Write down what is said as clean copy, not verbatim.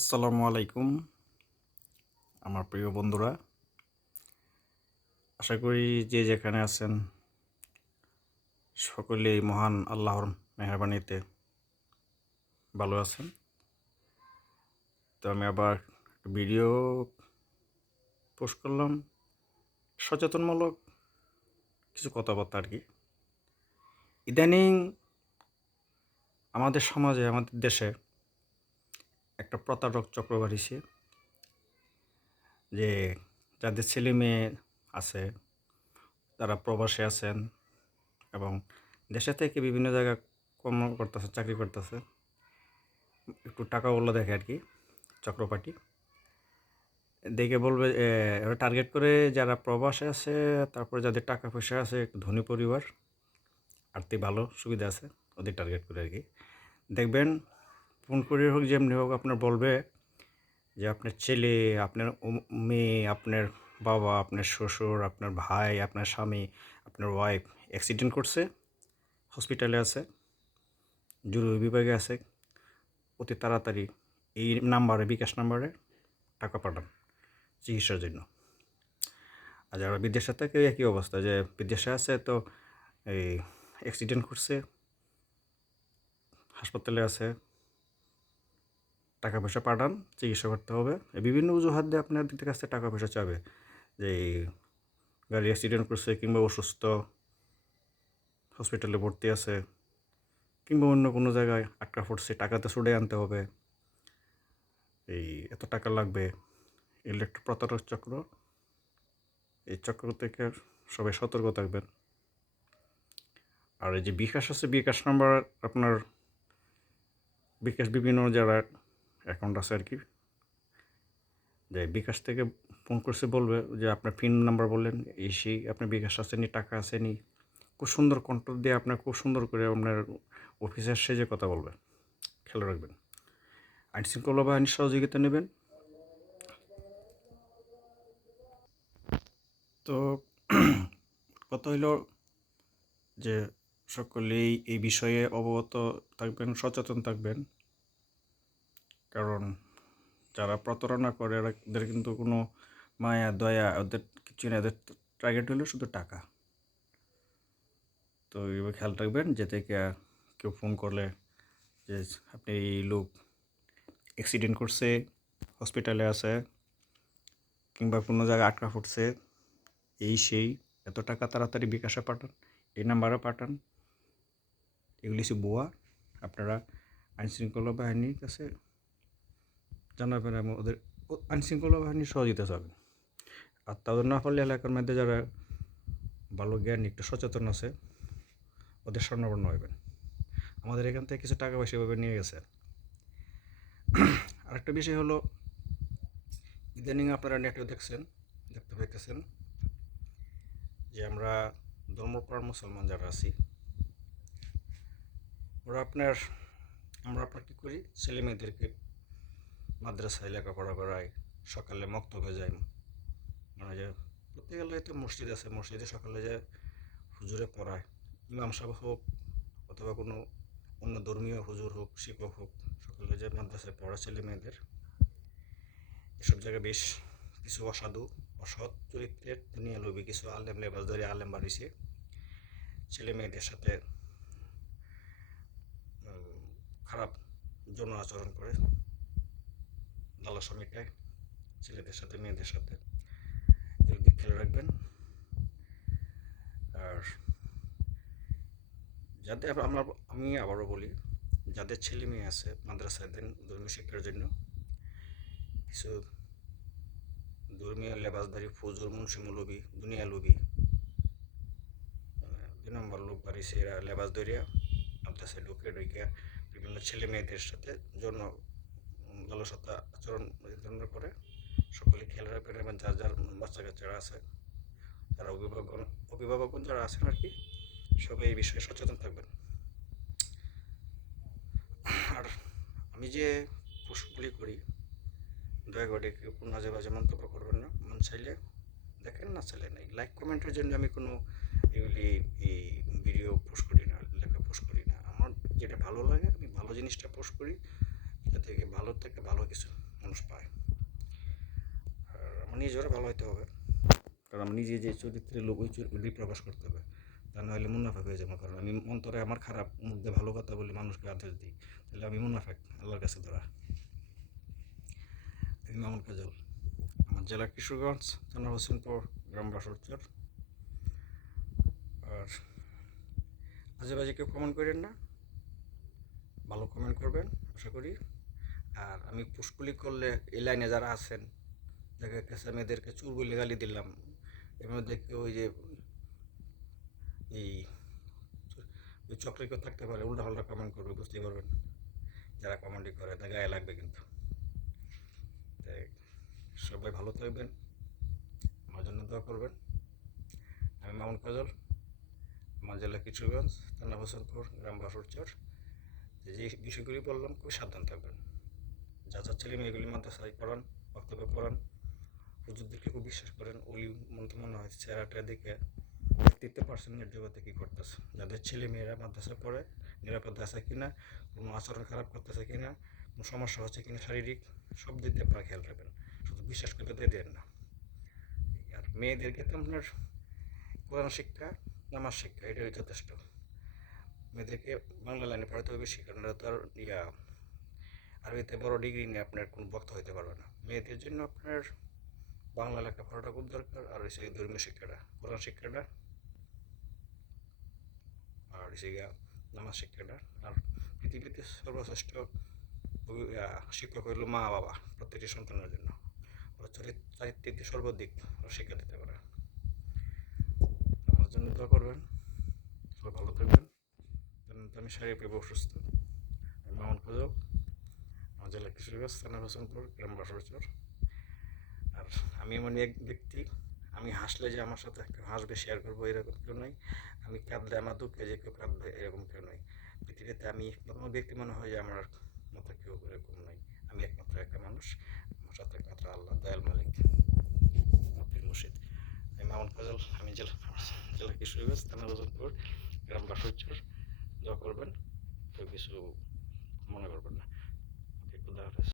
আসসালামু আলাইকুম আমার প্রিয় বন্ধুরা। আশা করি যে যেখানে আছেন সকলেই মহান আল্লাহর মেহেরবানিতে ভালো আছেন। তো আমি আবার ভিডিও পোস্ট করলাম, সচেতনমূলক কিছু কথাবার্তা আর কি। ইদানিং আমাদের সমাজে, আমাদের দেশে একটা প্রতারক চক্র বাড়িছে, যে যাদের ছেলে মেয়ে আছে তারা প্রবাসে আছেন এবং দেশে থেকে বিভিন্ন জায়গায় কর্ম করতেছে, চাকরি করতেছে, একটু টাকাওয়ালা দেখে আর কি চক্রপাটি দেখে বলবে, এরা টার্গেট করে যারা প্রবাসে আছে, তারপরে যাদের টাকা পয়সা আছে, একটু ধনী পরিবার, আর্থিক ভালো সুবিধা আছে, ওদের টার্গেট করে আর কি। দেখবেন ফোন করে হোক যেমনি হোক আপনার বলবে যে আপনার ছেলে, আপনার মেয়ে, আপনার বাবা, আপনার শ্বশুর, আপনার ভাই, আপনার স্বামী, আপনার ওয়াইফ অ্যাক্সিডেন্ট করছে, হসপিটালে আছে, জরুরি বিভাগে আছে, অতি তাড়াতাড়ি এই নাম্বারে, বিকাশ নাম্বারে টাকা পাঠান চিকিৎসার জন্য। আর যারা বিদেশে থাকে একই অবস্থা, যে বিদেশে আছে তো এই অ্যাক্সিডেন্ট করছে, হাসপাতালে আছে, টাকা পয়সা পাঠান, চিকিৎসা করতে হবে। বিভিন্ন অজুহাত দিয়ে আপনার দিক কাছ থেকে টাকা পয়সা চাবে, যে এই গাড়ি অ্যাক্সিডেন্ট করছে, কিংবা অসুস্থ, হসপিটালে ভর্তি আছে, কিংবা অন্য কোনো জায়গায় আটকা পড়ছে, টাকাতে ছুটে আনতে হবে, এই এত টাকা লাগবে। এগুলো একটা প্রতারক চক্র। এই চক্র থেকে সবাই সতর্ক থাকবেন। আর এই যে বিকাশ আছে, বিকাশ নাম্বার আপনার, বিকাশ বিভিন্ন যারা অ্যাকাউন্ট আছে আর কি, যে বিকাশ থেকে ফোন করছে, বলবে যে আপনার পিন নাম্বার বললেন, এই সেই আপনার বিকাশ আসেনি, টাকা আসেনি, খুব সুন্দর কণ্ঠ দিয়ে আপনার খুব সুন্দর করে আপনার অফিসের সেজে কথা বলবেন। খেয়াল রাখবেন, আইন শৃঙ্খলা বাহিনীর সহযোগিতা নেবেন। তো কথা হইল যে সকলেই এই বিষয়ে অবগত থাকবেন, সচেতন থাকবেন, কারণ যারা প্রতারণা করে এদের কিন্তু কোনো মায়া দয়া ওদের কিছু না, এদের টার্গেট হলো শুধু টাকা। তো এইভাবে খেয়াল রাখবেন, যাতে কেউ ফোন করলে যে আপনি এই লোক অ্যাক্সিডেন্ট করছে, হসপিটালে আছে, কিংবা কোনো জায়গায় আটকা পড়ছে, এই সেই এত টাকা তাড়াতাড়ি বিকাশে পাঠান, এই নাম্বারে পাঠান, এগুলি হচ্ছে ভুয়া। আপনারা আইনশৃঙ্খলা বাহিনীর কাছে জানাবেন এবং ওদের আইনশৃঙ্খলা বাহিনীর সহযোগিতা চাবেন। আর তাদের না পারলে এলাকার মধ্যে যারা ভালো জ্ঞান, একটু সচেতন আছে, ওদের স্বর্ণবর্ণ হইবেন। আমাদের এখান থেকে কিছু টাকা পয়সা এভাবে নিয়ে গেছে। আরেকটা বিষয় হলো, ইদানিং আপনারা নেটে দেখতে পাইতেছেন যে আমরা ধর্মপ্রাণ মুসলমান যারা আছি, আমরা আপনার কী করি, ছেলে মেয়েদেরকে মাদ্রাসায় লেখাপড়া করাই, সকালে মক্তবে যাই, মানে যে প্রত্যেক এলাকায় তো মসজিদ আছে, মসজিদে সকালে যায় হুজুরে পড়ায়, ইমাম সাহেব হোক অথবা কোনো অন্য ধর্মীয় হুজুর হোক, শিক্ষক হোক, সকালে যায় মাদ্রাসায় পড়া ছেলে মেয়েদের। এসব জায়গায় বেশ কিছু অসাধু, অসৎ চরিত্রের দুনিয়া লোভী কিছু আলেম, লেবাসদারি আলেম বাড়িছে, ছেলে মেয়েদের সাথে খারাপ যৌন আচরণ করে, লালসা মেটায় ছেলেদের সাথে, মেয়েদের সাথে। এর দিক খেয়াল রাখবেন। আর যাদের আমি আবারও বলি, যাদের ছেলে মেয়ে আছে মাদ্রাসায় দেন ধর্মীয় শিক্ষার জন্য, কিছু ধর্মীয় লেবাসদারি ফুজুর, মুন্সি মৌলবী, দুনিয়া লোভী 2 নম্বর লোক বাড়িছে, এরা লেবাস ধরিয়া মাদ্রাসায় ঢুকে বিভিন্ন ছেলে মেয়েদের সাথে যৌন লালসতা আচরণ ধরনের করে। সকলে খেয়াল রাখবেন এবং যার যার বাচ্চা কাচ্চারা আছে, যারা অভিভাবকগণ যারা আছেন আর কি, সবাই এই বিষয়ে সচেতন থাকবেন। আর আমি যে পোস্টগুলি করি, দয়া করে কেউ কোনো আজে বাজে মন্তব্য করবেন না। মন চাইলে দেখেন, না চাইলে নেই। লাইক কমেন্টের জন্য আমি কোনো এগুলি এই ভিডিও পোস্ট করি না, লেখা পোস্ট করি না। আমার যেটা ভালো লাগে, আমি ভালো জিনিসটা পোস্ট করি, যাতে ভালো থেকে ভালো কিছু মানুষ পায়। আর আমার নিজেরও ভালো হতে হবে, কারণ আমি নিজে যে চরিত্রের লোক ওই চরিত্রই প্রকাশ করতে হবে, তা নাহলে মুনাফেক হয়ে যাবো। কারণ আমি অন্তরে আমার খারাপ, মুখ দিয়ে ভালো কথা বলে মানুষকে আদেশ দিই, তাহলে আমি মুনাফেক আল্লাহর কাছে ধরা। আমি মামুন কাজল, আমার জেলা কিশোরগঞ্জ, থানা হোসেনপুর, গ্রাম বাসরচর। আর আজেবাজে কেউ কমেন্ট করেন না, ভালো কমেন্ট করবেন আশা করি। আর আমি পুষ্কুলি করলে এই লাইনে যারা আছেন, দেখা গেছে মেয়েদেরকে চুর বলে গালি দিলাম, এর মধ্যে কেউ ওই যে এই ওই চক্রে কেউ থাকতে পারে, উল্টাপাল্টা কমেন্ট করবে, বুঝতেই পারবেন। যারা কমেন্টই করে তা গায়ে লাগবে কিন্তু। তাই সবাই ভালো থাকবেন, আমার জন্য দোয়া করবেন। আমি মামুন কাজল, আমার জেলা কিশোরগঞ্জ, থানা হোসেনপুর, গ্রাম বাসরচর। যে বিষয়গুলি বললাম খুব সাবধান থাকবেন। যা যা ছেলে মেয়েগুলি মাদ্রাসায় পড়ান, বক্তব্য পড়ান, হুজুরদেরকে খুব বিশ্বাস করেন, ওই মনে হয় চেহারাটা দেখে 50% জগতে কী করতেছে। যাদের ছেলে মেয়েরা মাদ্রাসায় পড়ে, নিরাপদে আছে কিনা, কোনো আচরণ খারাপ করতেছে কিনা, কোনো সমস্যা হচ্ছে কিনা শারীরিক, সব দিক দিয়ে আপনারা খেয়াল রাখবেন, শুধু বিশ্বাস করে দিয়ে দেন না। আর মেয়েদেরকে তো আপনার কোরআন শিক্ষা, নামাজ শিক্ষা, এটাই যথেষ্ট। মেয়েদেরকে বাংলা লাইনে পড়াতে হবে বেশি, কারণ তো আর আরবিতে বড় ডিগ্রি নিয়ে আপনার কোনো বক্তা হতে পারবে না। মেয়েদের জন্য আপনার বাংলা লেখাপড়াটা খুব দরকার, আর হচ্ছে ধর্মীয় শিক্ষাটা, কোরআন শিক্ষাটা, আর হচ্ছে নামাজ শিক্ষাটা। আর পৃথিবীতে সর্বশ্রেষ্ঠ শিক্ষক হইল মা বাবা, প্রত্যেকটি সন্তানের জন্য। ওরা চারিত্রিক সর্বাধিক শিক্ষা দিতে পারে। আমার জন্য দোয়া করবেন, সবাই ভালো থাকবেন। আমি শারীরিকভাবে অসুস্থ। আমি মামুন কাজল, আমার জেলা কিশোরগঞ্জ, থানা হোসেনপুর, গ্রাম বাসরচর। আর আমি এমন এক ব্যক্তি, আমি হাসলে যে আমার সাথে কেউ হাসবে, শেয়ার করবো, এরকম কেউ নয়। আমি কাঁদলে আমার দুঃখে যে কেউ কাঁদবে, এরকম কেউ নয়। পৃথিবীতে আমি প্রথম ব্যক্তি মনে হয় যে আমার মতো কেউ এরকম নয়। আমি একমাত্র একটা মানুষ, আমার সাথে একমাত্র আল্লাহ, দয়াল মালিক, মতির মুর্শিদ। আমি মামুন কাজল, আমি জেলা কিশোরগঞ্জ, থানা হোসেনপুর, গ্রাম বাসরচর। দোয়া করবেন, কেউ কিছু মনে করবেন না। ওকে, খুদা হাফেজ।